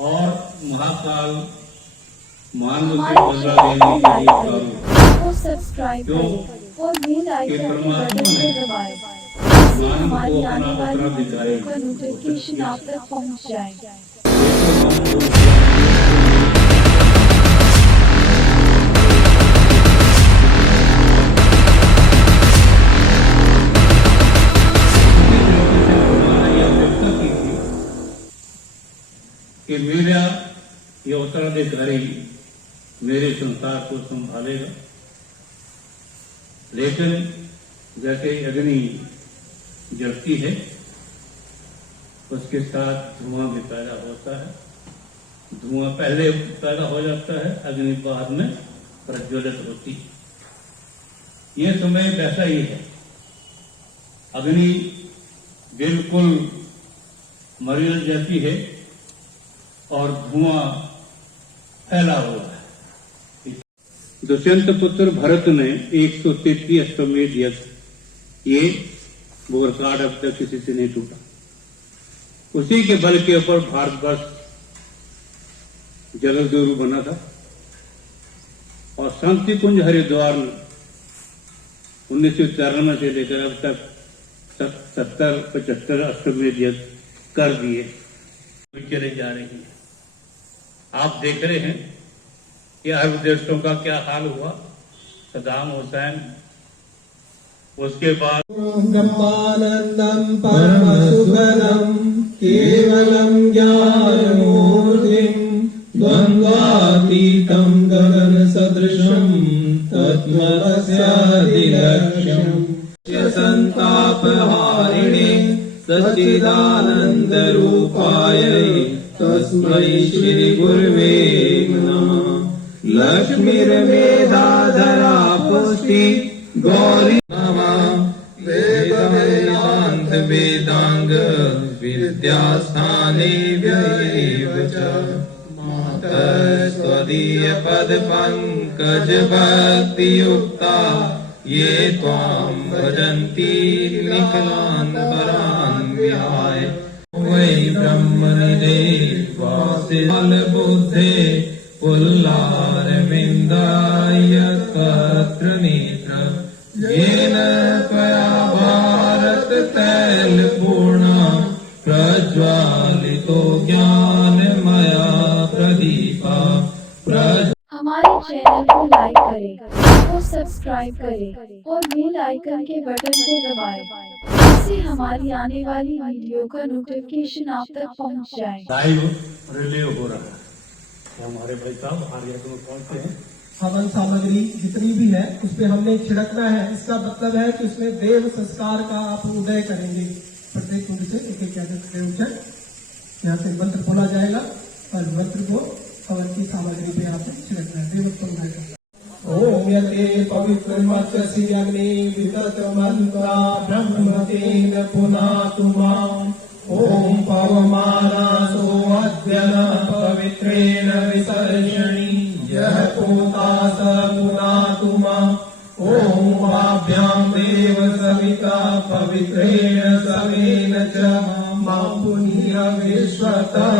और महाकाल मानव से बदला लेने के लिए करो। सब्सक्राइब करें और बेल आइकन के बटन को दबाएं। हमारी आने वाली वीडियो का नोटिफिकेशन आप तक पहुंच जाए। कि मेरा ये उत्तराधिकारी मेरे संसार को संभालेगा, लेकिन जैसे अग्नि जलती है उसके साथ धुआं भी पैदा होता है। धुआं पहले पैदा हो जाता है, अग्नि बाद में प्रज्वलित होती है। ये समय वैसा ही है। अग्नि बिल्कुल मर जाती है और धुआं फैला हुआ है। दुष्यंत पुत्र भरत ने 133 अश्वमेध यज्ञ, ये वो रिकॉर्ड अब तक किसी से नहीं टूटा। उसी के बल के ऊपर भारतवर्ष जलदुरु बना था और शांति कुंज हरिद्वार में 1993 से लेकर अब तक 70-75 अश्वमेध यज्ञ कर दिए, चले जा रही है। आप देख रहे हैं कि अरब देशों का क्या हाल हुआ। सद्दाम हुसैन, उसके बाद ब्रह्मानंदम परम सुखदम केवलम ज्ञानमूर्तिम द्वंद्वातीतं गगन सदृशम तत्त्वस्यादिलक्ष्यम संतापहारिणे सच्चिदानंद रूपाय तस्मै श्री गुरवे नमः। लक्ष्मीर्मेधाधरा पुष्टि गौरी नमः। वेद वेदांत वेदांग विद्यास्थाने व्ययेव च मातः स्वदीय पद पंकज भक्ति युक्ता ये त्वां भजन्ति निखिलान् परान् विहाय। वै ब्रह्मनिधे वासिल बुद्धे पुल्लारविन्दाय तत्र नेत्र येन त्वया भारत तैलपूर्णा प्रज्वालितो ज्ञानमया प्रदीपा। हमारे चैनल को लाइक करें और सब्सक्राइब करें और बेल आइकन के बटन को दबाएं, जिससे हमारी आने वाली वीडियो का नोटिफिकेशन आप तक पहुंच जाए। लाइव रिले हो रहा है। हमारे भाई साहब आर्य को पहुंचते हैं। हवन सामग्री जितनी भी है उस पे हमने छिड़कना है। इसका मतलब है कि उसमें देव संस्कार का आप उदय करेंगे। प्रत्येक कुंड से एक एक उच्चर यहाँ से मंत्र बोला जाएगा और मंत्र को हवन की सामग्री पे यहाँ पे छिड़कना है। देवत्व उदय करना। ओम यते पवित्र मत्स्य अग्नि वितत मंत्रा ब्रह्मतेन पुनातु माम्। ओम पवमानासो अद्य पवित्रेण विसर्जनि यः पूता स पुनातु माम्। ओम वाभ्यां देव सविता पवित्रेण सवेन च मां पुनीय विश्वतः।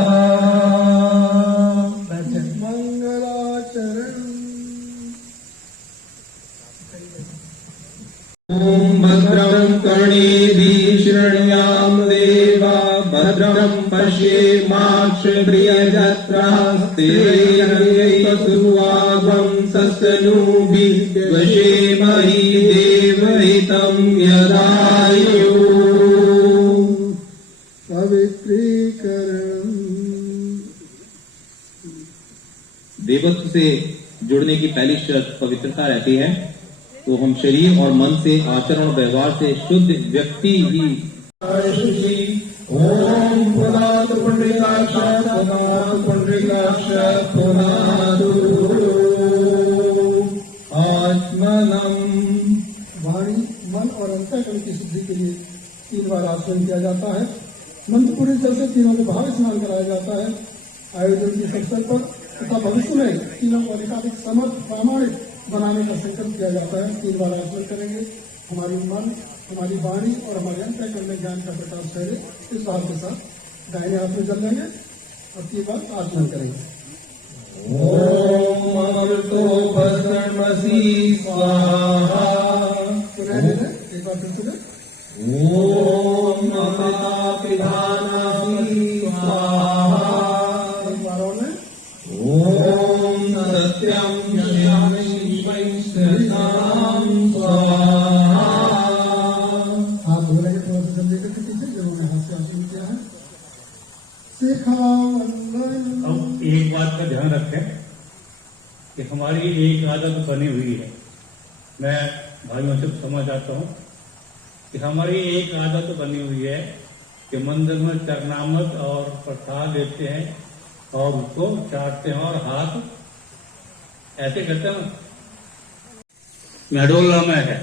ओम भद्रं कर्णेभिः शृणुयाम देवा भद्रं पश्येमाक्षप्रियजत्राः स्थिरैर्यैकसुवागं सस्तनूभिः वशेमहि देवहितं यदायुः। पवित्रीकरण। देवत्व से जुड़ने की पहली शर्त पवित्रता रहती है। तो हम शरीर और मन से, आचरण और व्यवहार से शुद्ध व्यक्ति ही। ओम पुनातु पुंडरीकाक्ष पुनातु पुंडरीकाक्ष पुनातु आत्मनम। वाणी, मन और अंतःकरण की शुद्धि के लिए 3 बार आचरण किया जाता है। मंत्र पूरी जल से तीनों में भाव स्नान कराया जाता है। आयोजन के अवसर पर तथा भविष्य में तीनों को अधिकाधिक समर्थ प्रामाणिक बनाने का संकल्प किया जाता है। 3 बार आचरण करेंगे। हमारी मन, हमारी वाणी और हमारे अंतःकरण में ज्ञान का प्रकाश करे। इस भाव के साथ दाहिने हाथ में जल लेंगे अब की बात आचमन करेंगे। ओम अमृतोपसर्मसि स्वाहा। पुनः एक बार फिर सुने। ओम अमृतापिधानासि स्वाहा। एक बार और में। ओम सत्यं शिवं शिवं स्वाहा। आप बोलेंगे थोड़ा सा जल्दी करके पीछे, जब उन्होंने हाथ से आचमन किया है। शिखावंदन। अब एक बात का ध्यान रखें कि हमारी एक आदत बनी हुई है। मैं भाइयों से समझ आता हूँ कि हमारी एक आदत बनी हुई है कि मंदिर में चरणामृत और प्रसाद लेते हैं और उसको चाटते हैं और हाथ ऐसे करते हैं। मेडोला में है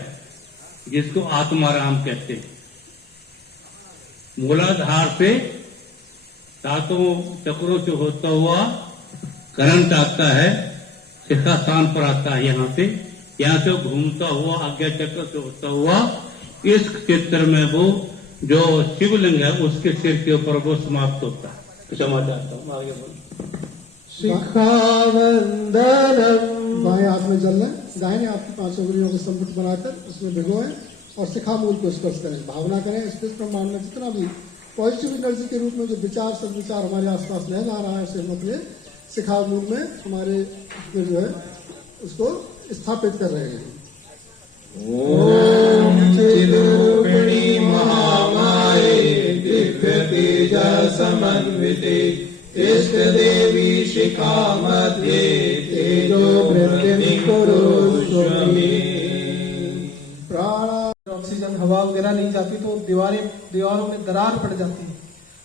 जिसको आत्माराम कहते हैं। मूलाधार से सातों चक्रों से होता हुआ करंट आता है, शिखा स्थान पर आता है। यहाँ से घूमता हुआ आज्ञा चक्र से होता हुआ इस क्षेत्र में वो जो शिवलिंग है उसके सिर के ऊपर वो समाप्त होता है। तो समझ आता हूँ, आगे बोलो। शिखावंदनम। बाएं हाथ में जल है, दाहिने हाथ की 5 उंगलियों को संपुट बनाकर उसमें भिगोएं और शिखा मूल को स्पर्श करें। भावना करें इस ब्रह्मांड में जितना भी पॉजिटिव एनर्जी के रूप में जो विचार सदविचार हमारे आसपास लहर आ रहा है उसे हम अपने शिखा मूल में हमारे जो है उसको स्थापित कर रहे हैं। ओम चिद्रूपिणी महामाये दिव्य तेज समन्विते इष्ट देवी शिखा मध्ये तेजो वृद्धि कुरुष्वमे। प्राण ऑक्सीजन हवा वगैरह नहीं जाती तो दीवारों में दरार पड़ जाती है,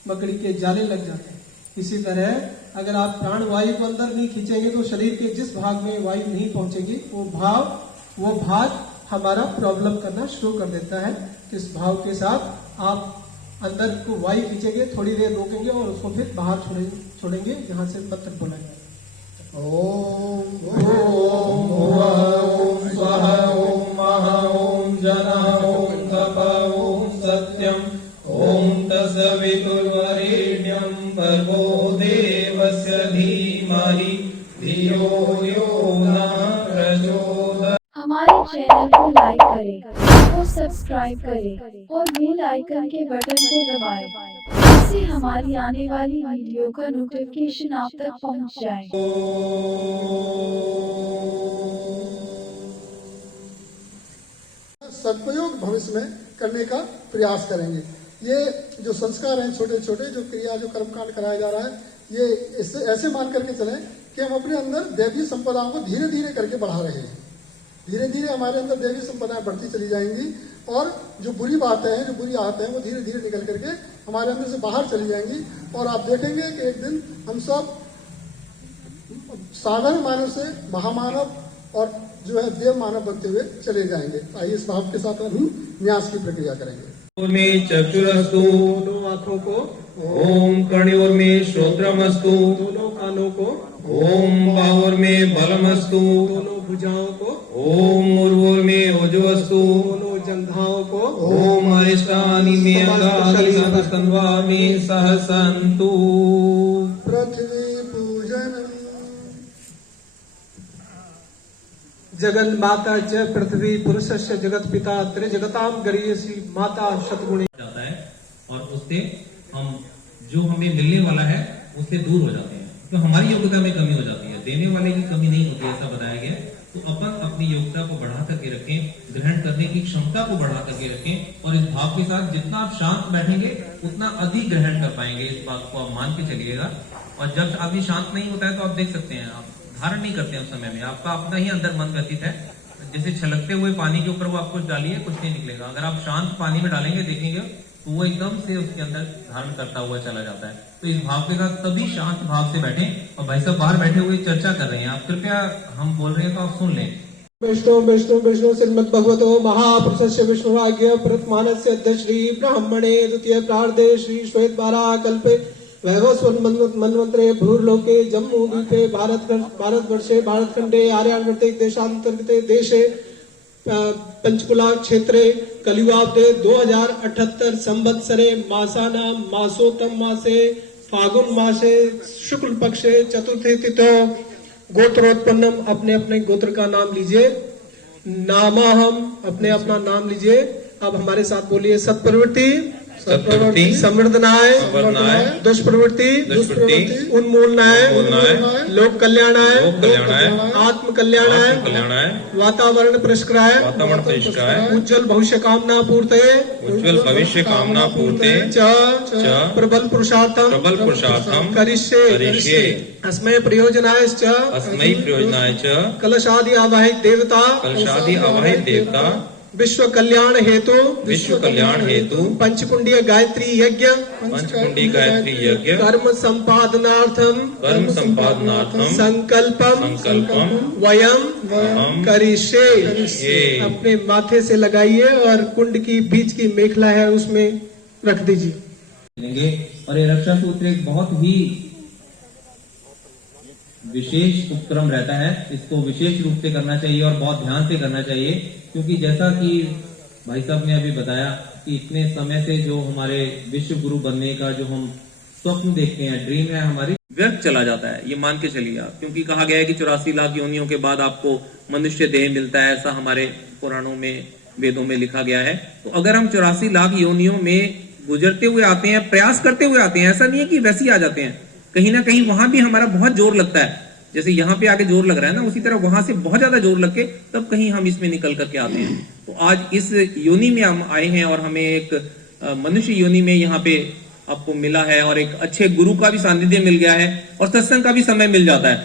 मकड़ी के जाले लग जाते हैं। इसी तरह अगर आप प्राण वायु को अंदर नहीं खींचेंगे तो शरीर के जिस भाग में वायु नहीं पहुंचेगी वो भाग हमारा प्रॉब्लम करना शुरू कर देता है। इस भाव के साथ आप अंदर को वायु खींचेंगे, थोड़ी देर रोकेंगे और उसको फिर बाहर छोड़ेंगे। यहाँ से मंत्र बोला जाए। ओम स्वाहा ओम महा ओम जना ओम तप ओम सत्यम ओम तत्सवितुर्वरेण्यं भर्गो देवस्य धीमहि धियो यो नः प्रचोदयात्। हमारे चैनल को लाइक करें और सब्सक्राइब करें और बेल आइकन के बटन को दबाएं। इससे हमारी आने वाली वीडियो का नोटिफिकेशन आप तक पहुंच जाए। सदुपयोग भविष्य में करने का प्रयास करेंगे। ये जो संस्कार हैं छोटे छोटे जो क्रिया जो कर्मकांड कराया जा रहा है, ये इससे ऐसे मान करके चलें कि हम अपने अंदर दैवीय संपदाओं को धीरे धीरे करके बढ़ा रहे हैं। धीरे धीरे हमारे अंदर दैवीय संपदाएं बढ़ती चली जाएंगी और जो बुरी बातें हैं, जो बुरी आदतें हैं, वो धीरे धीरे निकल करके हमारे अंदर से बाहर चली जाएंगी। और आप देखेंगे कि एक दिन हम सब साधारण मानव से महामानव और जो है देव मानव बनते हुए चले जाएंगे। आइए इस भाव के साथ हम न्यास की प्रक्रिया करेंगे। में चक्षुरस्तु दोनों आंखों को, ओम कर्णयोर में श्रोत्रमस्तु दोनों कानों को, ओम बाहुर में बलमस्तु दोनों भुजाओं को, ओम उर्वोर में ओजवस्तु दोनों जंघाओं को, ओम अरिष्टानि में अंगानि सतस्तन्वा में सहसन्तु। पृथ्वी पूजन। जगन माता च पृथ्वी पुरुषस्य जगत पिता त्रिजगताम गरीयसी माता शतगुणी। जाता है और उससे हम जो हमें मिलने वाला है उससे दूर हो जाते हैं। तो हमारी योग्यता में कमी हो जाती है, देने वाले की कमी नहीं होती, ऐसा बताया गया। तो अपन अपनी योग्यता को बढ़ा करके रखें, ग्रहण करने की क्षमता को बढ़ा करके रखें और इस भाव के साथ जितना आप शांत बैठेंगे उतना अधिक ग्रहण कर पाएंगे। इस बात को आप मान के चलिएगा। और जब आदमी शांत नहीं होता है तो आप देख सकते हैं, आप धारण नहीं करते हैं उस समय में, आपका अपना ही अंदर मन व्यतीत है। जैसे छलकते हुए पानी के ऊपर वो आप कुछ डालिए, कुछ नहीं निकलेगा। अगर आप शांत पानी में डालेंगे, देखेंगे तो वो एकदम से उसके अंदर धारण करता हुआ चला जाता है। तो इस भाव के साथ सभी शांत भाव से बैठें। और भाई साहब बाहर बैठे हुए चर्चा कर रहे हैं, आप कृपया हम बोल रहे हैं तो आप सुन लें। विष्णु श्रीमद् भगवतो महापुरुषस्य विष्णुराज्ञ प्रथमानस्य अध्यक्ष श्री ब्राह्मणे द्वितीय प्रार्धे श्री श्वेतवारा कल्पे वैभव मन्वंतरे भूर्लोके जम्मू द्वीपे भारतवर्षे भारतखंडे आर्यावर्ते देशांतर्गते देशे पंचकुला क्षेत्रे कलियुगाब्दे 2078 संवत्सरे मासानां मासोत्तम मासे फागुन मासे शुक्ल पक्षे चतुर्थी तिथो गोत्रोत्पन्नम, अपने अपने गोत्र का नाम लीजिए। नामाहम, अपने अपना नाम लीजिए। अब हमारे साथ बोलिए सत्प्रवृत्ति, सत्प्रवृत्ति, समृद्धनाय, समृद्धनाय, दुष्प्रवृत्ति, दुष्प्रवृत्ति, उन्मूलनाय, उन्मूलनाय, लोक कल्याणाय, लोक कल्याणाय, आत्म कल्याणाय, आत्म कल्याणाय, वातावरण परिष्काराय, वातावरण परिष्काराय, उज्जवल भविष्य कामना पूर्ते, उज्ज्वल भविष्य कामना पूर्ते, च प्रबल पुरुषार्थम, प्रबल पुरुषार्थम करिष्ये, अस्मै प्रयोजनायश्च, अस्मै प्रयोजनाय च, कलशादि आवाहित देवता, कलशादि आवाहित देवता, विश्व कल्याण हेतु, विश्व कल्याण हेतु, पंचकुंडीय गायत्री यज्ञ, पंचकुंडी गायत्री यज्ञ, कर्म संपादनार्थम, कर्म संपादनार्थम, संकल्पम वयम करिष्ये। अपने माथे से लगाइए और कुंड की बीच की मेखला है उसमें रख दीजिए। और ये रक्षा सूत्र एक बहुत ही विशेष उपक्रम रहता है, इसको विशेष रूप से करना चाहिए और बहुत ध्यान से करना चाहिए, क्योंकि जैसा कि भाई साहब ने अभी बताया कि इतने समय से जो हमारे विश्व गुरु बनने का जो हम स्वप्न देखते हैं, ड्रीम है हमारी, व्यर्थ चला जाता है, ये मान के चलिए आप। क्योंकि कहा गया है कि 84 लाख योनियों के बाद आपको मनुष्य देह मिलता है, ऐसा हमारे पुराणों में, वेदों में लिखा गया है। तो अगर हम 84 लाख योनियों में गुजरते हुए आते हैं, प्रयास करते हुए आते हैं, ऐसा नहीं है कि वैसे ही आ जाते हैं, कहीं ना कहीं वहां भी हमारा बहुत जोर लगता है। जैसे यहाँ पे आके जोर लग रहा है ना, उसी तरह वहां से बहुत ज्यादा जोर लग के तब कहीं हम इसमें निकल करके आते हैं। तो आज इस योनि में हम आए हैं और हमें एक मनुष्य योनि में यहाँ पे आपको मिला है, और एक अच्छे गुरु का भी सानिध्य मिल गया है, और सत्संग का भी समय मिल जाता है।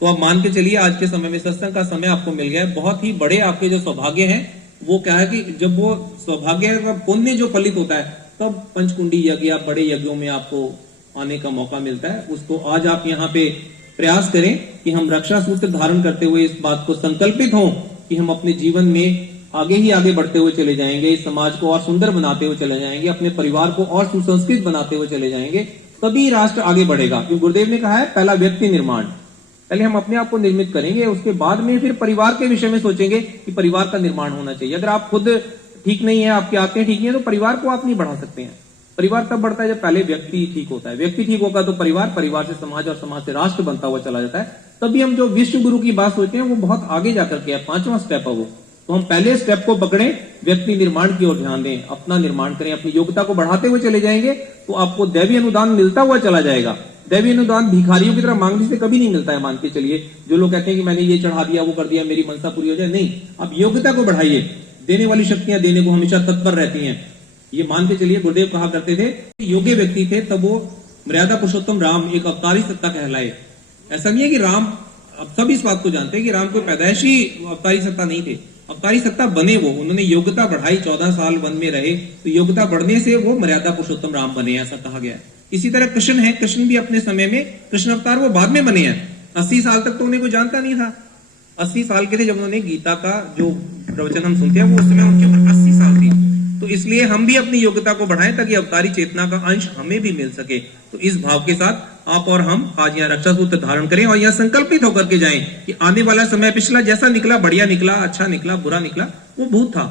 तो आप मान के चलिए आज के समय में सत्संग का समय आपको मिल गया है। बहुत ही बड़े आपके जो सौभाग्य हैं, वो क्या है कि जब वो सौभाग्य का पुण्य जो फलित होता है, तब पंचकुंडी यज्ञ या बड़े यज्ञों में आपको आने का मौका मिलता है। उसको आज आप यहाँ पे प्रयास करें कि हम रक्षा सूत्र धारण करते हुए इस बात को संकल्पित हों कि हम अपने जीवन में आगे ही आगे बढ़ते हुए चले जाएंगे, इस समाज को और सुंदर बनाते हुए चले जाएंगे, अपने परिवार को और सुसंस्कृत बनाते हुए चले जाएंगे, तभी राष्ट्र आगे बढ़ेगा। क्योंकि गुरुदेव ने कहा है पहला व्यक्ति निर्माण, पहले हम अपने आप को निर्मित करेंगे, उसके बाद में फिर परिवार के विषय में सोचेंगे कि परिवार का निर्माण होना चाहिए। अगर आप खुद ठीक नहीं है, आपकी आदतें ठीक नहीं है, तो परिवार को आप नहीं बढ़ा सकते हैं। परिवार तब बढ़ता है जब पहले व्यक्ति ठीक होता है, व्यक्ति ठीक होगा तो परिवार, परिवार से समाज और समाज से राष्ट्र बनता हुआ चला जाता है। तभी हम जो विश्व गुरु की बात सोचते हैं वो बहुत आगे जाकर के है, 5वां स्टेप है वो। तो हम पहले स्टेप को पकड़े, व्यक्ति निर्माण की ओर ध्यान दें, अपना निर्माण करें, अपनी योग्यता को बढ़ाते हुए चले जाएंगे तो आपको दैवीय अनुदान मिलता हुआ चला जाएगा। दैवीय अनुदान भिखारियों की तरह मांगने से कभी नहीं मिलता है, मान के चलिए। जो लोग कहते हैं कि मैंने ये चढ़ा दिया, वो कर दिया, मेरी मनसा पूरी हो जाए, नहीं, आप योग्यता को बढ़ाइए। देने वाली शक्तियां देने को हमेशा तत्पर रहती हैं, ये मान के चलिए। गुरुदेव कहा करते थे योग्य व्यक्ति थे तब वो मर्यादा पुरुषोत्तम राम एक अवतारी सत्ता कहलाए। ऐसा नहीं है कि राम, अब सब इस बात को जानते हैं कि राम कोई पैदाइशी अवतारी सत्ता नहीं थे, अवतारी सत्ता बने वो, उन्होंने योग्यता बढ़ाई, 14 साल वन में रहे, तो योग्यता बढ़ने से वो मर्यादा पुरुषोत्तम राम बने, ऐसा कहा गया है। इसी तरह कृष्ण है, कृष्ण भी अपने समय में, कृष्ण अवतार वो बाद में बने हैं। 80 साल तक तो उन्हें कोई जानता नहीं था, 80 साल के थे जब उन्होंने गीता का जो प्रवचन हम सुनते हैं, वो उस समय उनकी उम्र 80 साल थी। तो इसलिए हम भी अपनी योग्यता को बढ़ाएं ताकि अवतारी चेतना का अंश हमें भी मिल सके। तो इस भाव के साथ आप और हम आज यहाँ रक्षा सूत्र धारण करें और यहाँ संकल्पित होकर के जाएं कि आने वाला समय पिछला जैसा निकला, बढ़िया निकला, अच्छा निकला, बुरा निकला, वो भूत था।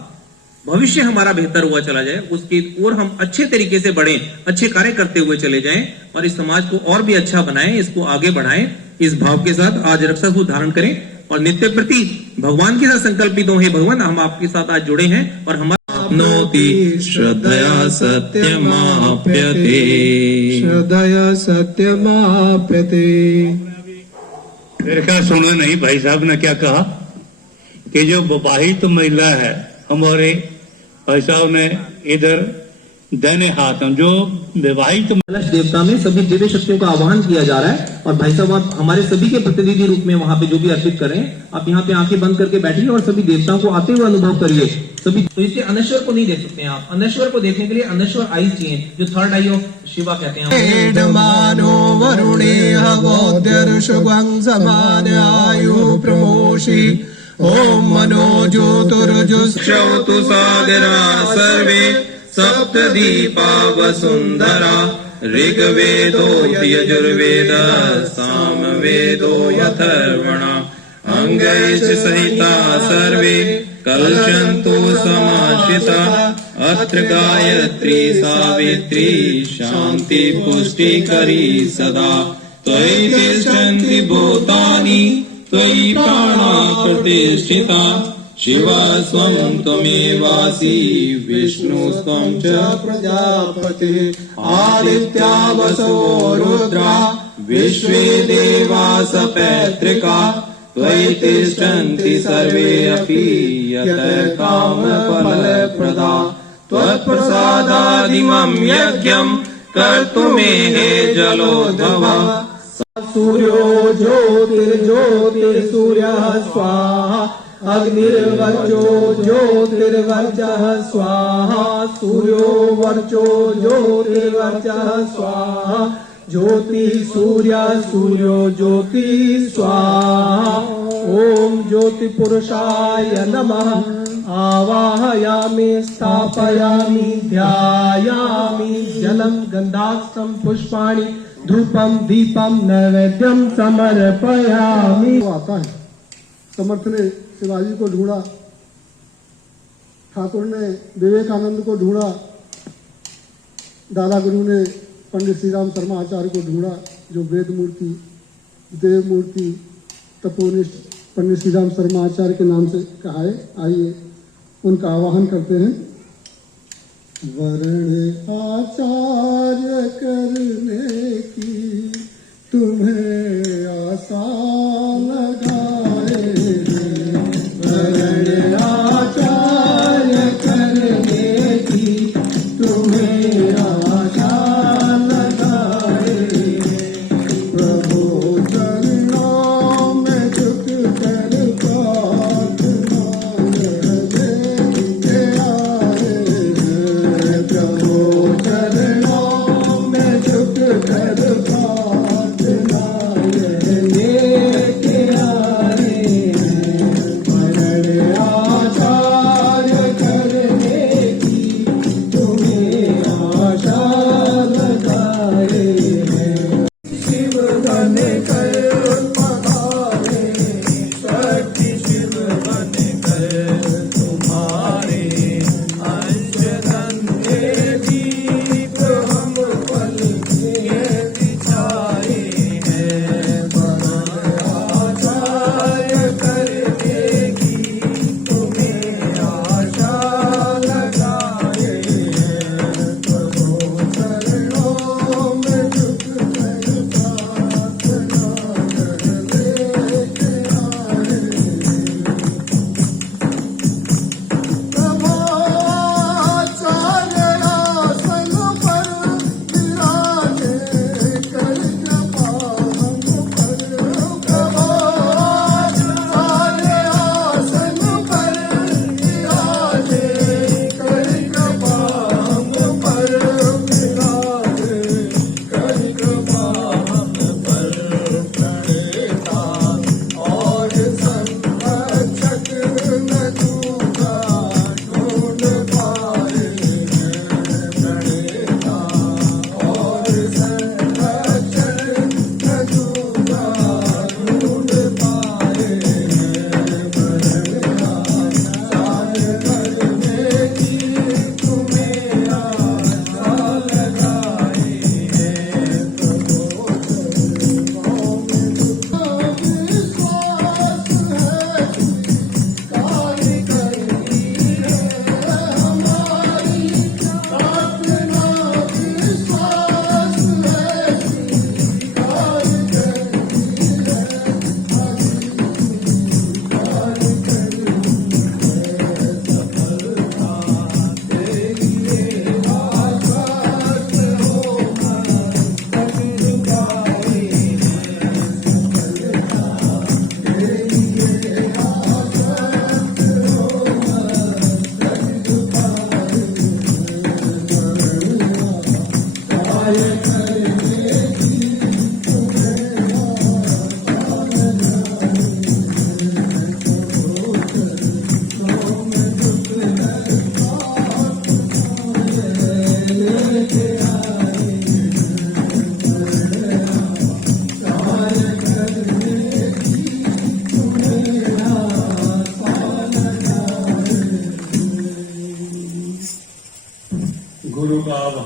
भविष्य हमारा बेहतर हुआ चला जाए, उसकी ओर हम अच्छे तरीके से बढ़ें, अच्छे कार्य करते हुए चले जाएं और इस समाज को और भी अच्छा बनाएं, इसको आगे बढ़ाएं। इस भाव के साथ आज रक्षा सूत्र धारण करें और नित्य प्रति भगवान के साथ संकल्पित हो, हे भगवान हम आपके साथ आज जुड़े हैं और हमारा नोति श्रद्धया सत्यमाप्यते, श्रद्धया सत्यमाप्यते। मेरे ख्याल सुना नहीं भाई साहब ने क्या कहा कि जो विवाहित महिला है, हमारे भाई साहब ने इधर दाहिने हाथ में जो विवाहित कलश देवता में सभी दिव्य शक्तियों का आह्वान किया जा रहा है। और भाई साहब आप हमारे सभी के प्रतिनिधि रूप में वहां पे जो भी अर्पित कर रहे हैं, आप यहाँ पे आंखें बंद करके बैठिए और सभी देवताओं को आते हुए अनुभव करिए। सभी तो इससे अनश्वर को नहीं देख सकते हैं आप, अनश्वर को देखने के लिए अनश्वर आईज चाहिए, जो थर्ड आई ऑफ शिवा कहते हैं। मानो वरुणे हवोद्यर्षुवं समान आयु प्रमोषि ओम मनो ज्योतिर्जुष्टवतु सादरा सर्वे सप्तदीपा वसुंधरा, ऋग्वेदो यजुर्वेद सामवेदो अथर्वणा, अंगैश्च सहिता सर्वे कलशन्तु समाश्रिता, अत्र गायत्री सावित्री शांति पुष्टिकरी सदा त्वयि तिष्ठन्ति भूतानि त्वयि प्राणा प्रतिष्ठिता शिवा स्वं त्वमेवासि विष्णुस्त्वं च प्रजापतिः आदित्या वसवो रुद्रा विश्वे देवा सपैतृका त्वयि तिष्ठन्ति सर्वे अपि यतः कामफलप्रदा त्वत्प्रसादादिमं यज्ञं कर्तुमेहे जलोद्भवः सूर्यो ज्योतिर्ज्योतिर्सूर्यः स्वाहा अग्निर्वर्चो ज्योतिर्वर्चः स्वाहा सूर्यो वर्चो ज्योतिर्वर्चः स्वाहा ज्योति सूर्य सूर्यो ज्योति स्वाहा ओम ज्योति पुरुषाय नमः आवाहयामि स्थापयामि ध्यायामि जलम गंधाक्षं पुष्पाणि धूपम दीपम नैवेद्यम समर्पयामि। आता है समर्थ ने शिवाजी को ढूंढा, ठाकुर ने विवेकानंद को ढूंढा, दादा गुरु ने पंडित श्री राम शर्मा आचार्य को ढूंढा जो वेद मूर्ति देव मूर्ति तपोनिष्ठ पंडित श्री राम शर्मा आचार्य के नाम से कहा है। आइए उनका आवाहन करते हैं। वर्ण आचार्य करने की तुम्हें आशा लगाए वर्ण आचार्य करने की तुम्हें आशा लगाए प्रभु चरणों में झुक कर प्रार्थना लेके आए प्रभु चरणों में झुक कर प्रार्थना लेके आए वर्ण आचार्य करने की तुम्हें आशा लगाए शिव बन कर पधारे शक्ति शिव बन कर तुम्हारे अंशधन्य दीप हम पल के बिछाए हैं वर्ण आचार्य करने की तुम्हें आशा लगाए हैं प्रभु चरणों में झुक कर प्रार्थना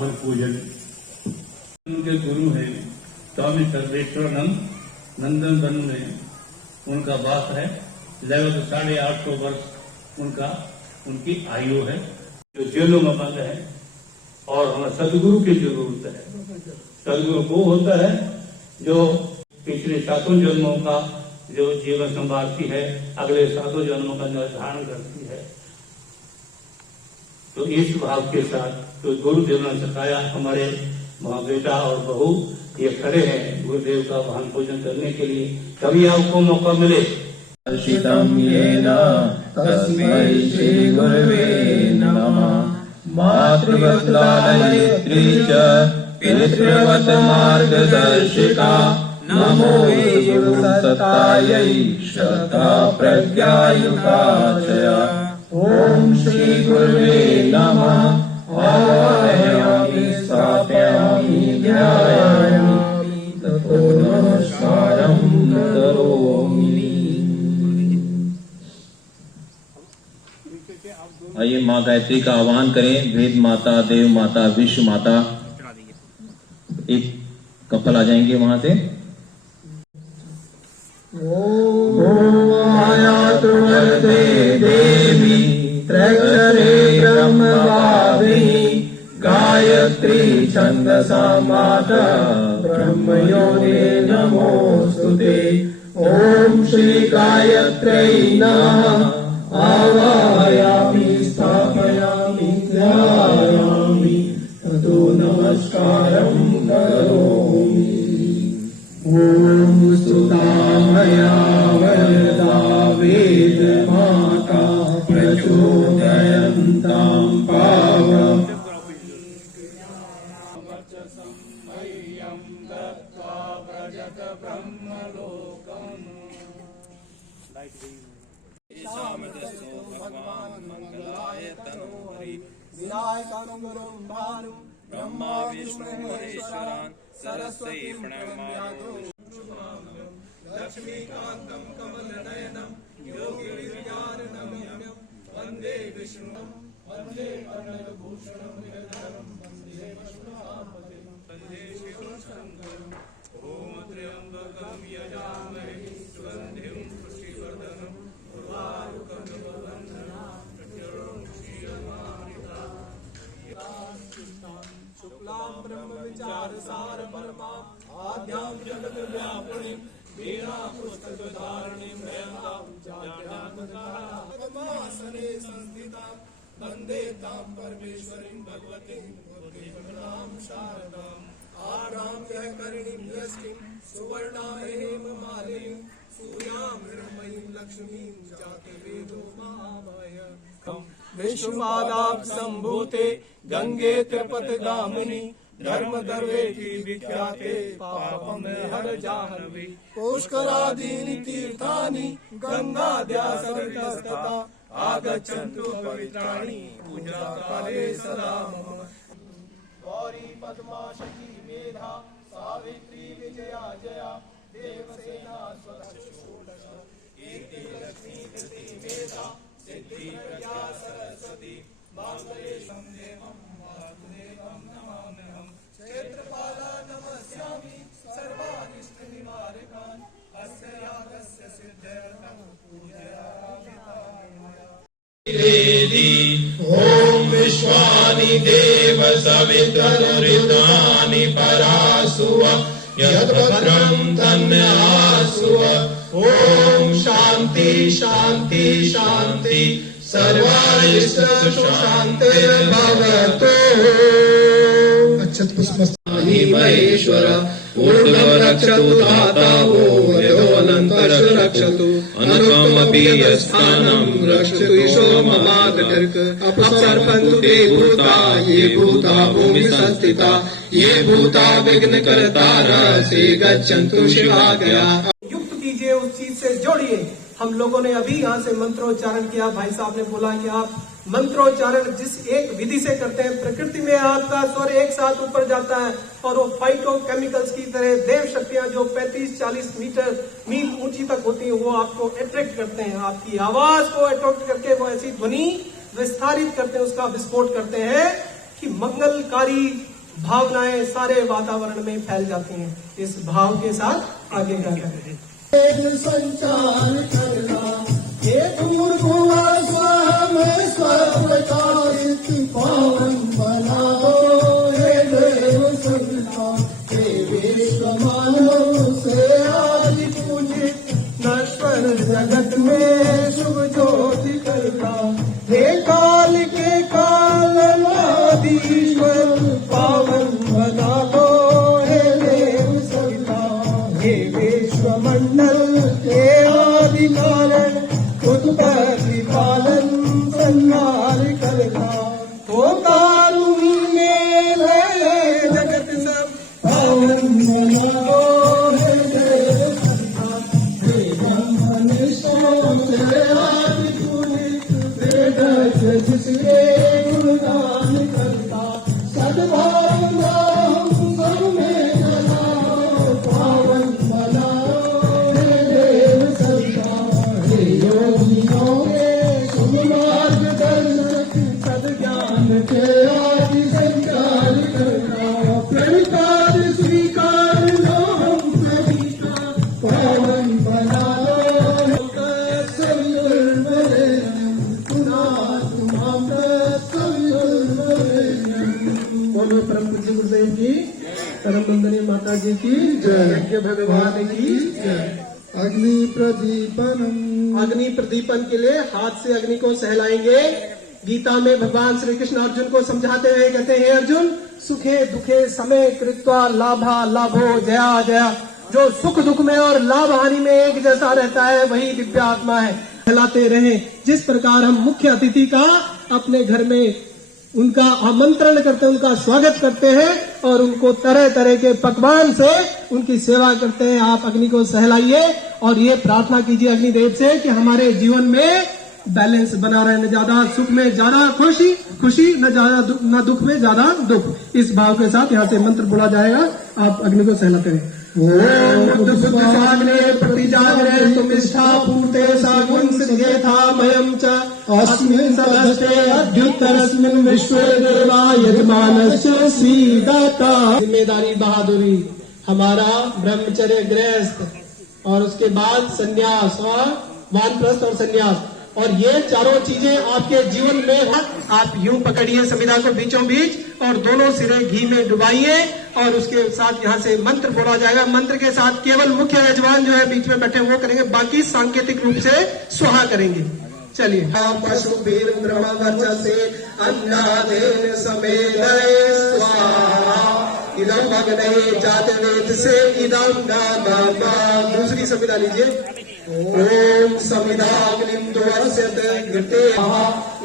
पर पूजन। उनके गुरु हैं स्वामी सर्वेश्वरानंद नंदन वन में उनका वास है। लगभग 850 वर्ष उनकी आयु है। जो जेलों में बंद है और हमें सदगुरु की जरूरत है। सदगुरु वो होता है जो पिछले 7 जन्मों का जो जीवन संभालती है, अगले 7 जन्मों का निर्धारण करती है। तो इस भाव के साथ तो गुरुदेव ने सिखाया, हमारे माँ बेटा और बहू ये खड़े हैं गुरुदेव का वाहन पूजन करने के लिए। कभी आपको मौका मिले हर्षितं येन तस्मै श्री गुरवे नमः। मातृवत् लालयित्री च पितृवत् मार्गदर्शिका नमो गुरुसत्तायै श्रद्धा प्रज्ञायुक्ता च। ओम श्री गुरुवे नमः। आवाहयामि स्थापयामि ध्यायामि ततो नमस्कारं करोमि। आइए माँ गायत्री का आह्वान करें। वेद माता, देव माता, विश्व माता, एक कपल आ जाएंगे वहां से। ओम आयातु वरदे देवी त्रैक्षरे ब्रह्मभाविनी गायत्री छन्दसा माता ब्रह्मयोने नमोस्तुते। ओम श्री गायत्र्यै नमः। आवाहयामि स्थापयामि ध्यायामि ततो नमस्कारं करोमि। ओम स्तुतामया वरदा वेद माता प्रचोदयन्तां पावक। विनायकानुगुरुं भानु ब्रह्मा विष्णु महेश्वरान् सरस्वती प्रणम्यातु। लक्ष्मीकान्तं कमलनयनं योगी विज्ञानगम्यं वन्दे विष्णुं वन्दे कनकभूषणं विरधरं वन्दे विष्णुपतिं वन्दे शिवशङ्करम्। ॐ त्र्यम्बकं यजामहे सुगन्धिं पुष्टिवर्धनम् उर्वारुकमिव बन्धनान् शुक्लां ब्रह्म विचार सार परमां आद्यां जगत व्यापिनीं वीणा पुस्तक धारिणीं नयन्तां जाड्यात्मजासने संस्थितां वन्दे तां परमेश्वरीं भगवतीं बुद्धिमतां शारदाम्। आराम्यकरणीं यष्टिं सुवर्णां हेममालिनीं सूर्यां हिरण्मयीं लक्ष्मीं जातवेदो महामाया। विष्णुपादाब् सम्भूते गंगे त्रिपथगामिनी धर्म दर्वेति विख्याते पापं हर जाह्नवी। पुष्करादीनि तीर्थानि गंगाद्या सरितस्तथा आगच्छन्तु पवित्राणि पूजा काले सदा मम। गौरी पद्मा शची मेधा सावित्री विजया जया देवसेना स्वधा षोडश एति लक्ष्मी कृति मेधा सिद्धि प्रज्ञा सरस्वती मांगल्यं देवं वासुदेवं नमाम्यहम्। क्षेत्रपाला नमस्यामि सर्वारिष्ट निवारकान् अस्य यागस्य सिद्ध्यर्थं पूजयामि। ओम विश्वानि देव सवितरुरितानि परासुव यद्भद्रं तन्यासुव। ओम शांति शांति शांति सर्वारिष्ट शांतिर्भवतु। अच्छत्पुष्पस्तानि महेश्वर ऊर्ध्वं रक्षतु धाता वो यदोऽनन्तश्च रक्षतु अनुत्तमपि यस्थानं रक्षतु ईशो ममादकर्क। अपसर्पन्तु ते भूता ये भूता भूमि संस्थिता ये भूता विघ्नकर्तारः से गच्छन्तु शिवाज्ञया। युक्त कीजिए, उस चीज से जोड़िए। हम लोगों ने अभी यहाँ से मंत्रोच्चारण किया। भाई साहब ने बोला कि आप मंत्रोच्चारण जिस एक विधि से करते हैं, प्रकृति में आपका स्वर एक साथ ऊपर जाता है और वो फाइटोकेमिकल्स की तरह देव शक्तियां जो 35-40 मील ऊंची तक होती हैं वो आपको अट्रैक्ट करते हैं। आपकी आवाज को अट्रैक्ट करके वो ऐसी ध्वनि विस्तारित करते हैं, उसका विस्फोट करते हैं कि मंगलकारी भावनाएं सारे वातावरण में फैल जाती हैं। इस भाव के साथ आगे क्या करें? संचार करना ये दूर हुआ में स्वप्रकाशित पावन बना दो हे देव संता हे विश्व मानव से आदि पूजित नश्वर जगत में शुभ ज्योति करता हे काल के कालनाधीश्वर पावन बना दो हे देव संता हे विश्व मंडल के आदि कारण उत्पत्ति पालन संहार करता होगा तुम्हीं में है जगत सब पावन बना दो हे देव संता हे ब्रह्मन सोचे आदि पुनित वेद जिसके गुणगान करता सद्भावना हम सब में जलाओ पावन बनाओ हे देव संता हे योगियों के शुभ मार्गदर्शक सद्ज्ञान के आदि संचार करना प्रणिकार स्वीकार लो हम सभी का पावन बनाओ बोलो परम पूज्य गुरुदेव जी, परम वंदनीय माता जी की जय, यज्ञ भगवान की जय। अग्नि प्रदीपन, अग्नि प्रदीपन के लिए हाथ से अग्नि को सहलाएंगे। गीता में भगवान श्री कृष्ण अर्जुन को समझाते हुए कहते हैं, अर्जुन सुखे दुखे समय कृत्वा लाभा लाभो जया जया। जो सुख दुख में और लाभ हानि में एक जैसा रहता है वही दिव्य आत्मा है। कहलाते रहे। जिस प्रकार हम मुख्य अतिथि का अपने घर में उनका आमंत्रण करते हैं, उनका स्वागत करते हैं और उनको तरह तरह के पकवान से उनकी सेवा करते हैं, आप अग्नि को सहलाइए और ये प्रार्थना कीजिए अग्निदेव से कि हमारे जीवन में बैलेंस बना रहे, न ज्यादा सुख में ज्यादा खुशी न ज्यादा न दुख में ज्यादा दुख। इस भाव के साथ यहाँ से मंत्र बोला जाएगा, आप अग्नि को सहलाते हैं। ओम साग्ने प्रतिजाग्ने तुमिष्ठा पूर्ते सागुन सिद्धे था मयम च अस्मिन् सदस्ते अद्युत्तरस्मिन् विश्वे देवा यजमानस्य सीदता। जिम्मेदारी बहादुरी, हमारा ब्रह्मचर्य गृहस्थ और उसके बाद संन्यास और वानप्रस्थ और संन्यास, और ये चारों चीजें आपके जीवन में आप यूं पकड़िए संविदा को बीचों बीच और दोनों सिरे घी में डुबाइए और उसके साथ यहाँ से मंत्र बोला जाएगा। मंत्र के साथ केवल मुख्य यजमान जो है बीच में बैठे वो करेंगे, बाकी सांकेतिक रूप से स्वाहा करेंगे। चलिए। पशु वीर ब्रह्म से अन्नादेन समेलय स्वाहा इदम अग्नये जात वेद से इदम नामा। दूसरी संविदा लीजिए। ओम समिधाग्निं द्वस्यत घृते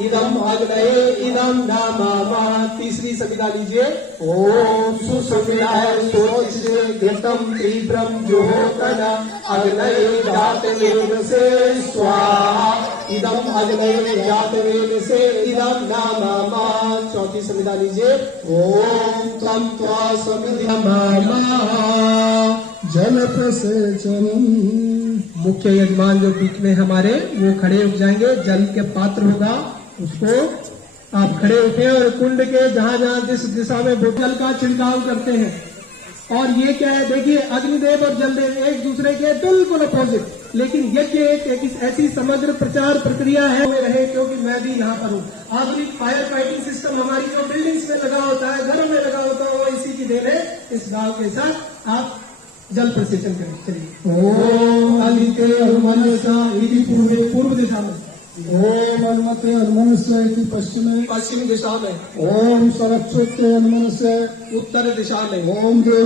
इदम अग्नये इदम नामा। तीसरी संविदा लीजिए। ओम सुसमिधाय सोचिते घृतम तीव्रम जुहोतन अग्नये जात वेद से स्वाहा इदम अग्नये जात वेद से इदम नामा। चौथी संविदा लीजिए। ओम तम त्वा समिधमामा जल प्रसेचनम। मुख्य यजमान जो बीच में हमारे वो खड़े उठ जाएंगे, जल के पात्र होगा उसको आप खड़े उठे और कुंड के जहां जहां जिस दिशा में जल का छिड़काव करते हैं। और ये क्या है, देखिए अग्निदेव और जलदेव एक दूसरे के बिल्कुल अपोजिट, लेकिन यज्ञ एक ऐसी समग्र प्रचार प्रक्रिया है में रहे, क्योंकि मैं भी यहाँ पर हूँ। आधुनिक फायर फाइटिंग सिस्टम हमारी जो बिल्डिंग्स में लगा होता है, घरों में लगा होता है, वो इसी की देन है। इस भाव के साथ आप जल प्रसेचन करें। चलिए। ओम अलिते मनसा इति पूर्वे, पूर्व दिशा में। ओम अनुमते अनुमनस्य इति पश्चिमे, पश्चिम दिशा में। ओम सरक्षते अनुमनस्य, उत्तर दिशा में। ओम देव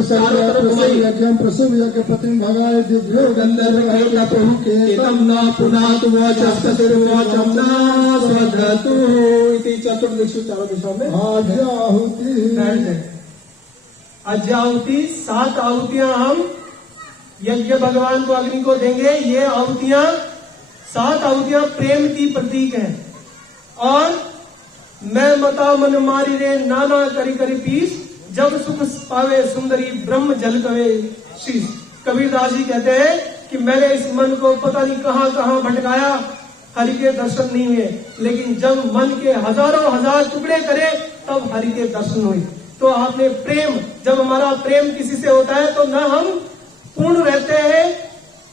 यज्ञ प्रसव यज्ञ प्रतिम भगाय दिव्यो गंधर्व प्रभुकेतम न पुनात वचस्तिर्वचम न स्वधतु इति चतुर्दिशु, चारों दिशा में। आहुति अज्ञाहुति 7 आहुतियां हम यज्ञ भगवान को अग्नि को देंगे। ये आहुतियां 7 आहुतियां प्रेम की प्रतीक है। और मैं मता मन मारी रे नाना करी करी पीस जब सुख पावे सुंदरी ब्रह्म जल कवे शीश। कबीरदास जी कहते हैं कि मैंने इस मन को पता नहीं कहां कहां भटकाया, हरि के दर्शन नहीं हुए, लेकिन जब मन के हजारों हजार टुकड़े करे तब हरि के दर्शन हुए। तो आपने प्रेम, जब हमारा प्रेम किसी से होता है तो न हम पूर्ण रहते हैं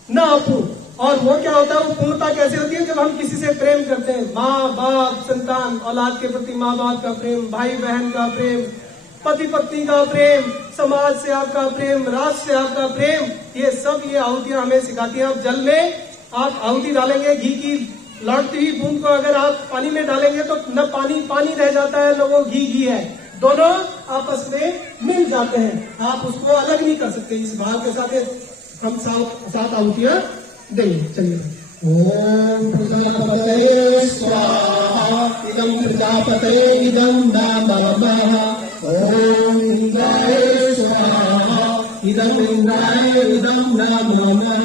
न अपूर्ण। और वो क्या होता है, वो पूर्णता कैसे होती है, जब हम किसी से प्रेम करते हैं। माँ बाप, संतान, औलाद के प्रति माँ बाप का प्रेम, भाई बहन का प्रेम, पति पत्नी का प्रेम, समाज से आपका प्रेम, राष्ट्र से आपका प्रेम, ये सब ये आहुतियां हमें सिखाती हैं। अब जल में आप आहुति डालेंगे, घी की लौटती हुई बूंद को अगर आप पानी में डालेंगे तो न पानी पानी रह जाता है, न वो घी घी है, दोनों आपस में मिल जाते हैं। आप उसको अलग नहीं कर सकते। इस भाव के साथ हम सात आहुतियां देंगे। चलिए। ओम प्रजापतये स्वाहा, इदं प्रजापतये इदं नमः। ओम इंद्राय स्वाहा, इदं इंद्राय इदं नमः।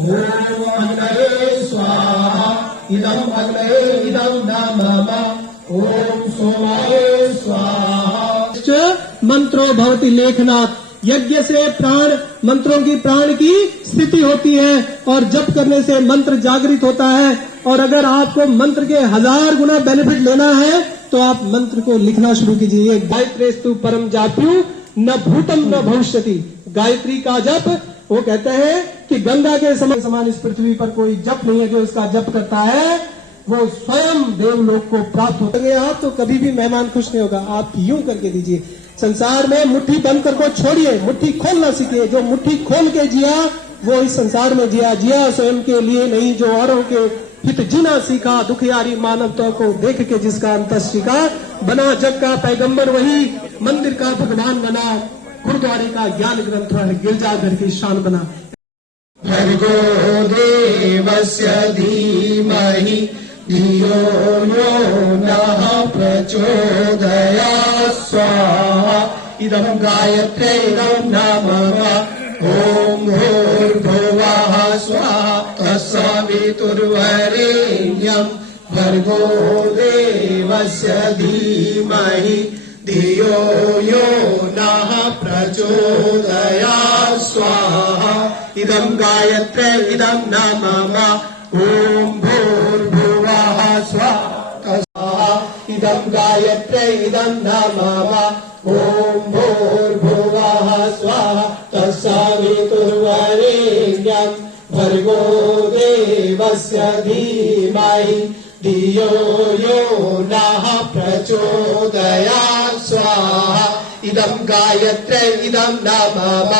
ओम अग्नये स्वाहा, इदं अग्नये इदं नमः। ओम सोमाय स्वाहा। मंत्रो भवति लेखनाथ, यज्ञ से प्राण, मंत्रों की प्राण की स्थिति होती है और जप करने से मंत्र जागृत होता है। और अगर आपको मंत्र के 1000 गुना बेनिफिट लेना है तो आप मंत्र को लिखना शुरू कीजिए। गायत्रीस्तु परम जाप्यु न भूतम न भविष्यति। गायत्री का जप, वो कहते हैं कि गंगा के समान इस पृथ्वी पर कोई जप नहीं है। जो इसका जप करता है वो स्वयं देवलोक को प्राप्त होंगे। आप तो कभी भी मेहमान खुश नहीं होगा। आप यूं करके दीजिए। संसार में मुट्ठी बंद कर को छोड़िए, मुट्ठी खोलना सीखिए। जो मुट्ठी खोल के जिया वो इस संसार में जिया स्वयं के लिए नहीं, जो औरों के हित जीना सीखा। दुखियारी मानवता को देख के जिसका अंत सीखा, बना जग का पैगंबर वही, मंदिर का भगवान बना, गुरुद्वारे का ज्ञान ग्रंथ गिरजाघर की शान बना। भर्गो देवस्य धीमहि धियो यो नः प्रचोदयात् स्वाहा। इदं गायत्र्यै इदं नमः। ॐ भूर्भुवः स्वाहा, तत्सवितुर्वरेण्यं भर्गो देवस्य धीमहि धियो यो नः प्रचोदयात् स्वाहा। इदं गायत्र्यै इदं नमः। ॐ भूर्भुवः स्वाहा, इदं गायत्र्यै इदं नमः। ॐ भूर्भुवः स्वाहा, तत्सवितुर्वरेण्यं भर्गो देवस्य धीमहि धियो यो नः प्रचोदयात् स्वाहा। इदं गायत्र्यै इदं नमः।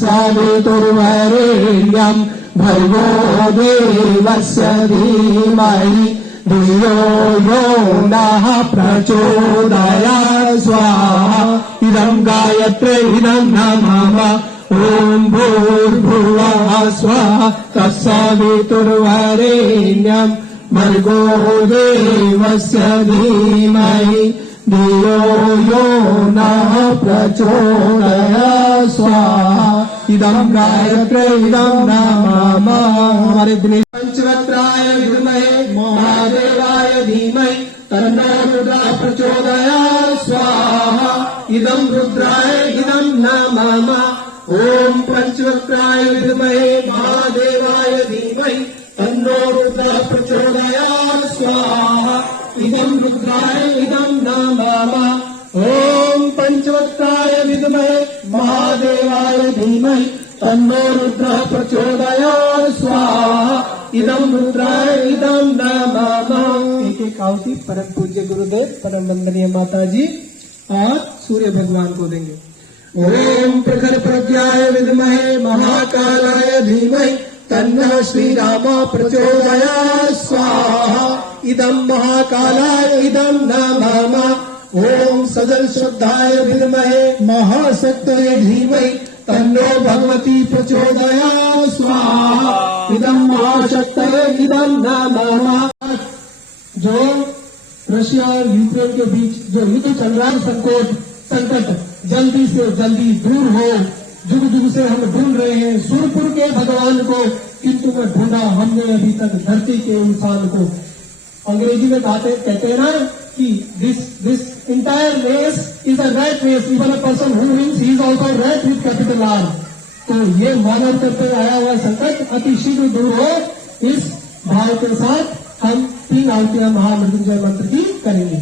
सवितुर्वरेण्यं भर्गो देवस्य धीमहि धियो यो नः प्रचोदयात् स्वाहा। इदं गायत्र्यै इदं नमः। ॐ भूर्भुवः स्वाहा, तत्सवितुर्वरेण्यं भर्गो देवस्य धीमहि धियो यो नः प्रचोदयात् स्वाहा। इदं गायत्र्यै इदं नमः। हमारे दिनेश पंचवक्त्राय विद्महे महादेवाय धीमहि तन्नो रुद्रः प्रचोदयात् स्वाहा। इदं रुद्राय इदं नमः। ओम पंचवक्त्राय विद्महे महादेवाय धीमहि तन्नो रुद्रः प्रचोदयात् स्वाहा। इदं रुद्राय इदं नमः। ओम पंचवक्त्राय विद्महे महादेवाय धीमहि तन्नो रुद्रः प्रचोदयात् स्वाहा। इदं रुद्राय इदं नमः। एक एक आहुति परम पूज्य गुरुदेव, परम वंदनीय माता जी और सूर्य भगवान को देंगे। ओम प्रखर प्रज्ञाय विद्महे महाकालाय धीमहि तन्नः श्रीरामः प्रचोदयात् स्वाहा। इदं महाकालाय इदं नमः। ओम सजल श्रद्धाय विद्महे महाशक्तये धीमहि तन्नो भगवती प्रचोदयात् स्वाहा। इदं महाशक्तये इदं नमः। जो रशिया और यूक्रेन के बीच जो युद्ध चल रहा है, संकट जल्दी से जल्दी दूर हो। जुग जुग से हम ढूंढ रहे हैं सूरपुर के भगवान को, किंतु मैं ढूंढा हमने अभी तक धरती के इंसान को। अंग्रेजी में कहते हैं ना कि this entire race is a rat race, even a person who wins he is also rat with capital R. तो ये मानव करते आया हुआ संकट अति शीघ्र दूर हो, इस भाव के साथ हम 3 आहुतियां महामृत्युंजय मंत्र की करेंगे।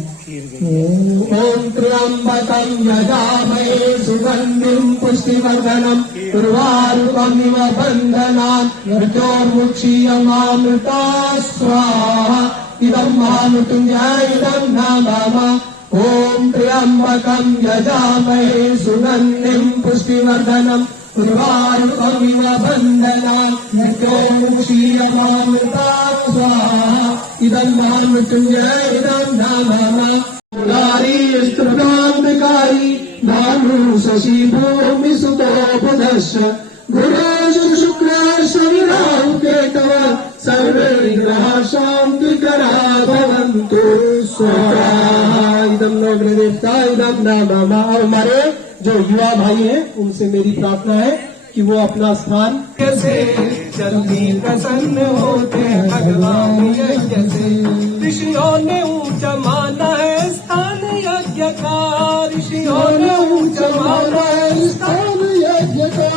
ओम त्र्यंबकं यजामहे सुगंधिं पुष्टिवर्धनम् उर्वारुकमिव बन्धनान् मृत्योर्मुक्षीयमामृता स्वाहा। इदं महामृत्युंजय इदं नमः। ओम त्र्यंबकं यजामहे सुगंधिं पुष्टिवर्धनम् उर्वारुकमिव बन्धनान् मृत्योर्मुक्षीयमामृता स्वाहा। इदं महामृत्युंजय इदं नमः। नारी स्त्रोत्रांतकारी भानु शशि भूमि सुतो बुधश्च गुरु शुक्र शनि राहु केतव सर्वे ग्रह शांतिकरा भवन्तु स्वाहा। इदं नो अग्निदेवता इदं नमः। और हमारे जो युवा भाई हैं उनसे मेरी प्रार्थना है कि वो अपना स्थान से जल्दी प्रसन्न होते हैं भगवान यज्ञ से। ऋषियों ने ऊंचा माना है स्थान यज्ञ का। ऋषियों ने ऊंचा माना है स्थान यज्ञ का।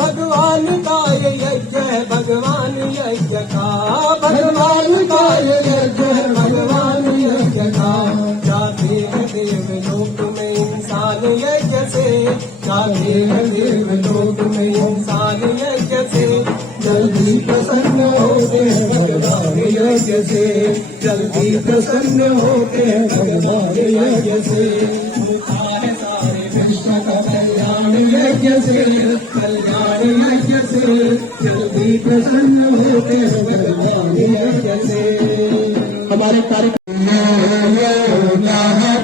भगवान का ये यज्ञ है भगवान यज्ञ का। भगवान का ये यज्ञ है भगवान यज्ञ का। जाते हैं देव लोक में इंसान यज्ञ से। जाते हैं देव लोक में इंसान यज्ञ से। जल्दी प्रसन्न होते हैं भगवान यज्ञ से। जल्दी प्रसन्न होते हैं भगवान यज्ञ से। सारे सारे विश्व का कल्याण यज्ञ से। कल्याण यज्ञ से। जल्दी प्रसन्न होते हैं भगवान यज्ञ से। हमारे कार्यक्रम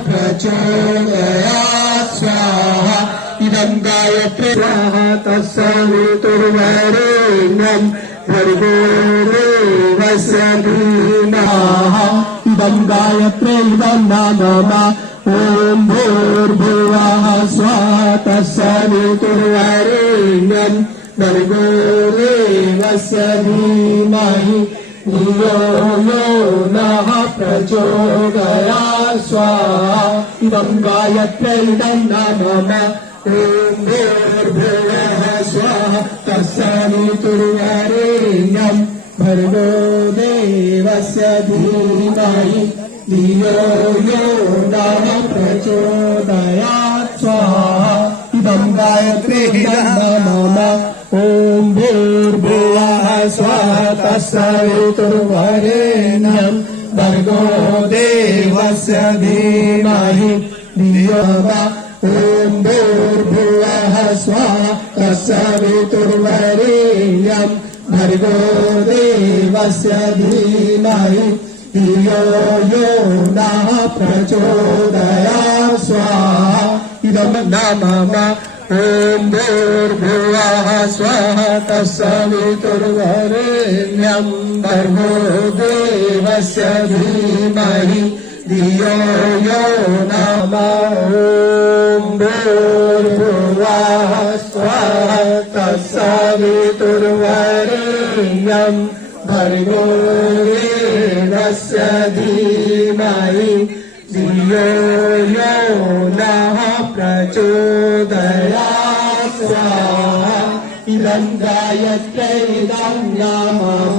प्रचोदयात् स्वाहा। इदं गायत्री स्वाहा तत्सवितुर्वरेण्यं भर्गो देवस्य धीमहि। इदं गायत्री इदं नमः। ओम भूर्भुवः स्वः तत्सवितुर्वरेण्यं भर्गो देवस्य धीमहि धियो यो नः प्रचोदयात् स्वाहा। इदं गायत्री इदं नमः। ओम भूर्भुवः स्वः तत्सवितुर्वरेण्यं भर्गो देवस्य धीमहि धियो यो नः प्रचोदयात् स्वाहा। इदं गायत्री इदं नमः। ओम भूर्भुवः स्वः तत्सवितुर्वरेण्यं भर्गो देवस्य धीमहि धियो यो। ओम भूर्भुवः स्वः तत्सवितुर्वरेण्यं भर्गो देवस्य धीमहि धियो यो नः प्रचोदयात् स्वाहा। इदं नमः। ओम भूर्भुवः स्वः तत्सवितुर्वरेण्यं भर्गो देवस्य धीमहि धियो यो नमः। ओम भूर्भुवः स्वः तत्सवितुर्वरेण्यं भर्गो देवस्य धीमहि धियो यो नः प्रचोदयात् स्वाहा। इदं गायत्री इदं नमः।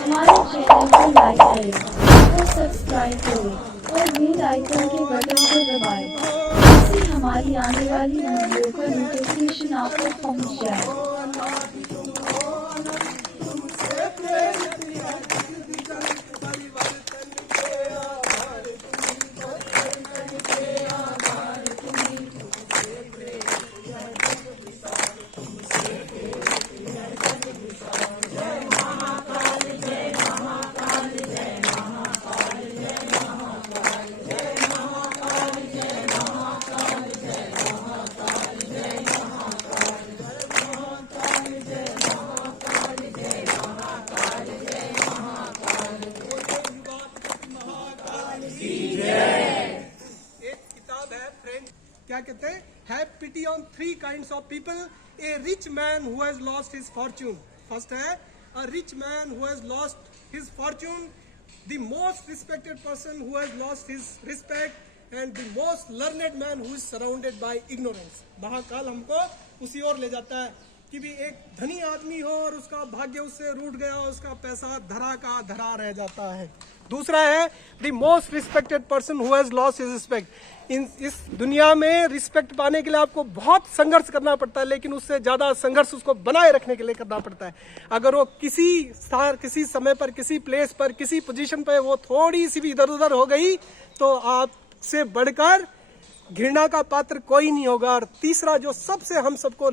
हमारे चैनल को लाइक करें और सब्सक्राइब करें और बेल आइकन के बटन को दबाएं, जिससे हमारी आने वाली वीडियो का नोटिफिकेशन आप तक पहुंच जाए। क्या कहते हैं, have pity on 3 kinds of people, a rich man who has lost his fortune. First है a rich man who has lost his fortune, the most respected person who has lost his respect, and the most learned man who is surrounded by ignorance. Mahakal हमको उसी ओर ले जाता है कि भी एक धनी आदमी हो और उसका भाग्य उससे रूठ गया, उसका पैसा धरा का धरा रह जाता है। दूसरा है the most respected person who has lost his respect. इस दुनिया में रिस्पेक्ट पाने के लिए आपको बहुत संघर्ष करना पड़ता है, लेकिन उससे ज्यादा संघर्ष उसको बनाए रखने के लिए करना पड़ता है। अगर वो किसी स्थान, किसी समय पर, किसी प्लेस पर, किसी पोजीशन पर वो थोड़ी सी भी इधर उधर हो गई तो आपसे बढ़कर घृणा का पात्र कोई नहीं होगा। और तीसरा जो सबसे हम सबको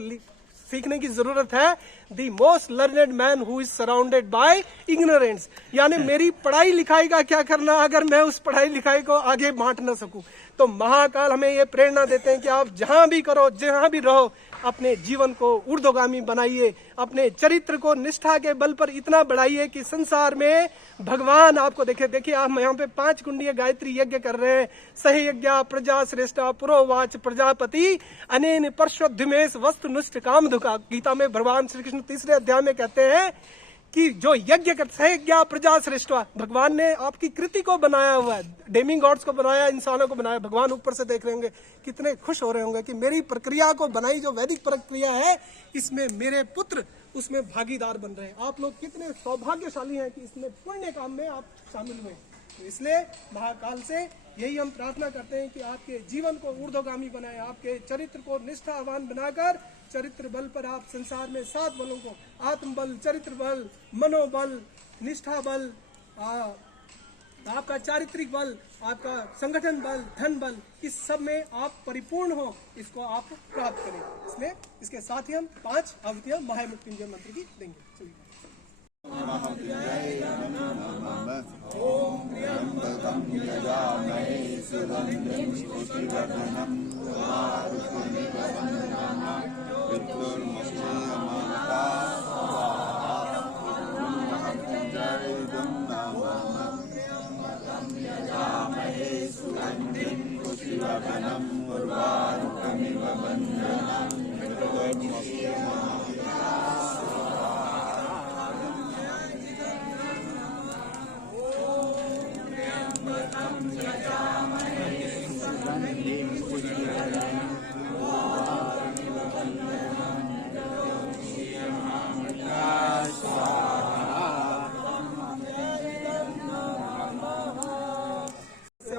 सीखने की जरूरत है, the most learned man who is surrounded by ignorance. यानी मेरी पढ़ाई लिखाई का क्या करना अगर मैं उस पढ़ाई लिखाई को आगे बांट ना सकूं। तो महाकाल हमें ये प्रेरणा देते हैं कि आप जहां भी करो, जहां भी रहो, अपने जीवन को ऊर्ध्वगामी बनाइए, अपने चरित्र को निष्ठा के बल पर इतना बढ़ाइए कि संसार में भगवान आपको देखे। देखिए हम यहाँ पे 5 कुंडीय गायत्री यज्ञ कर रहे हैं। सही यज्ञ प्रजा श्रेष्ठा पुरोवाच प्रजापति अनेन परशोद्धिमेश वस्तुनिष्ठ कामधुका। गीता में भगवान श्री कृष्ण 3रे अध्याय में कहते हैं कि जो यज्ञ कर सही प्रजा श्रेष्ठा, भगवान ने आपकी कृति को बनाया हुआ है, डेमिंग गॉड्स को बनाया, इंसानों को बनाया। भगवान ऊपर से देख रहे होंगे, कितने खुश हो रहे होंगे कि मेरी प्रक्रिया को बनाई, जो वैदिक प्रक्रिया है, इसमें मेरे पुत्र उसमें भागीदार बन रहे हैं। आप लोग कितने सौभाग्यशाली हैं कि इसमें पुण्य काम में आप शामिल हुए। तो इसलिए महाकाल से यही हम प्रार्थना करते हैं कि आपके जीवन को ऊर्ध्वगामी बनाए, आपके चरित्र को निष्ठावान बनाकर चरित्र बल पर आप संसार में 7 बलों को, आत्म बल, चरित्र बल, मनोबल, निष्ठा बल, आपका चारित्रिक बल, आपका संगठन बल, धन बल, इस सब में आप परिपूर्ण हो, इसको आप प्राप्त करें। इसलिए इसके साथ ही हम 5 आहुतियां महामृत्युंजय मंत्र की देंगे। चलिए। ओम त्र्यंबकं यजामहे सुगंधिं पुष्टिवर्धनम् उर्वारुकमिव बन्धनम्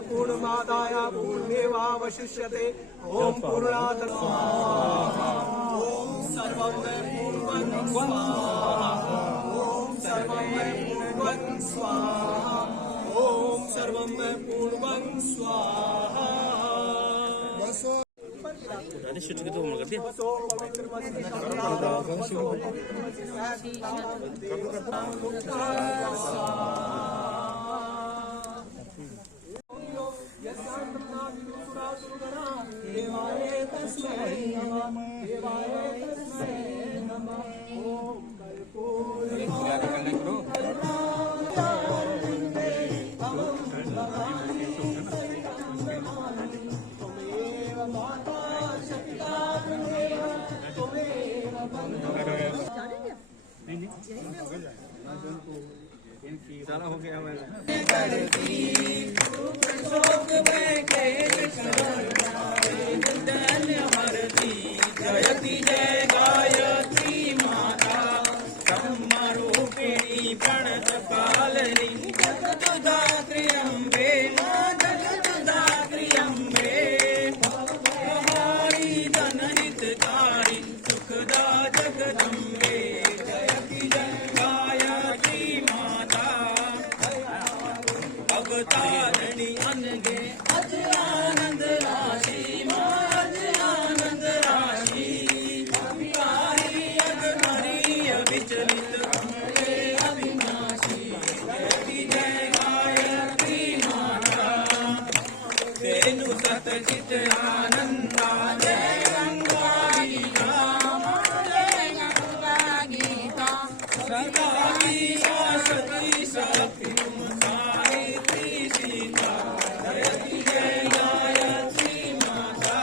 पूर्णमादाय पूर्णमेवावशिष्यते। ओम पूर्णात् स्वाहा। ओम सर्वं पूर्णं स्वाहा। ओम सर्वं पूर्णं स्वाहा। ओम सर्वं पूर्णं स्वाहा। देवाय तस्मै नमः। देवाय तस्मै नमः। ओम कर्पूर सारा हो गया जयति जय गायत्री माता ब्रह्मरूपिणी प्रणत पालनी जगदात्री अम्बे मां जगदात्री अम्बे हमारी जनहितकारी सुखदा जगदम्बे। जयति जय गायत्री माता अवतारणी अनगे अज आनंद राशि मां अज आनंद राशि विचलित अम्बे अविनाशी। जयति जय गायत्री माता तेनु सतचित आनंदा जय गंगा गीता जय गंगा गीता सदा गीता सती शक्ति सावित्री सीता। जयति जय गायत्री माता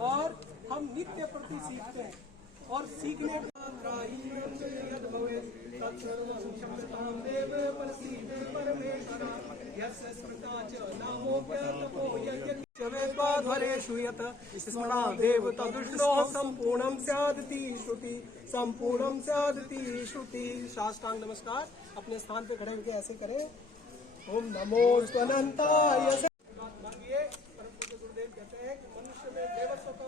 और हम नित्य प्रति सीखते हैं और सीखने देव तदुष्णो संपूर्णम स्यादति श्रुति संपूर्णम स्यादति श्रुति। साष्टांग नमस्कार अपने स्थान पे खड़े होकर ऐसे करें। ओम नमो अनंताय। मांगिए। परम पूज्य गुरुदेव कहते हैं कि मनुष्य में देवत्व का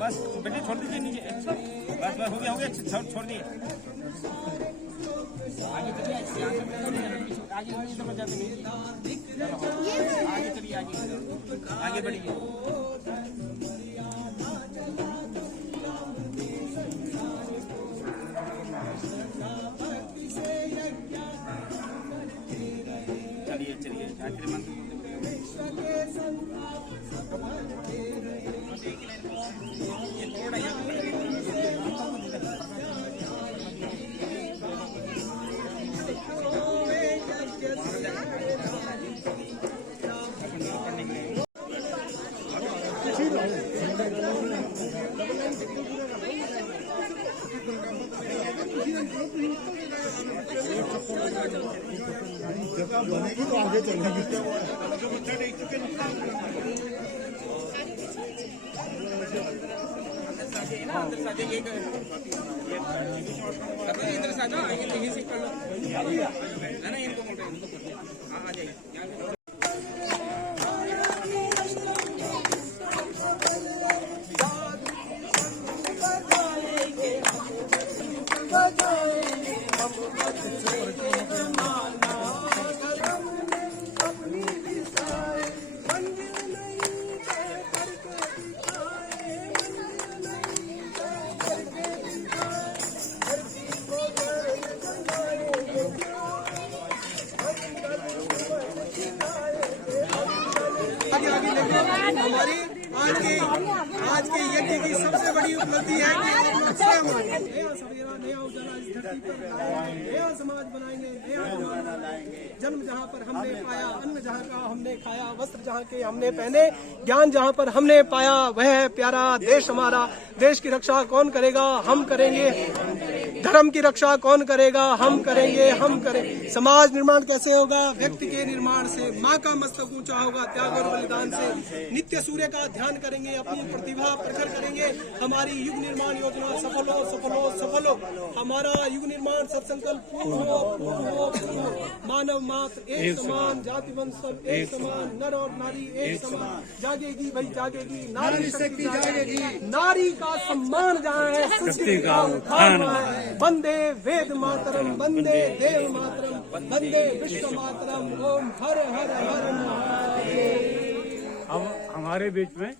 बस बेटे छोड़ दीजिए नीचे। बस हो गया छोड़ दिए। आगे चलिए आगे चलिए आगे बढ़िए। चलिए आखिरी मंत्र बनेगी तो आगे चलेगी। इधर से आ जाओ, यहीं से कर लो है ना। इनको आ जाइए। हमारी आज के यज्ञ की सबसे बड़ी उपलब्धि है कि नया उजाला इस धरती पर नया समाज बनाएंगे, नया जन्म जहाँ पर हमने पाया, अन्न जहाँ का हमने खाया, वस्त्र जहाँ के हमने पहने, ज्ञान जहाँ पर हमने पाया, वह है प्यारा देश हमारा। देश की रक्षा कौन करेगा? हम करेंगे। धर्म की रक्षा कौन करेगा? हम करेंगे। हम करेंगे। समाज निर्माण कैसे होगा? व्यक्ति के निर्माण से। माँ का मस्तक ऊंचा होगा त्याग और बलिदान से। नित्य सूर्य का ध्यान करेंगे, अपनी प्रतिभा प्रखर करेंगे। हमारी युग निर्माण योजना सफल हो, सफल हो, सफल हो। हमारा युग निर्माण सत्संकल्प पूर्ण हो, पूर्ण हो, पूर्ण हो। मानव मात्र एक समान, जाति वंश सब एक समान, नर और नारी एक समान। जागेगी भाई जागेगी, नारी शक्ति जागेगी। नारी का सम्मान जहाँ है, सृष्टि का उत्थान है। वंदे वेद मातरम, वंदे देव मातरम, वंदे विश्व मातरम। ओम हर हर हर महादेव। अब हमारे बीच में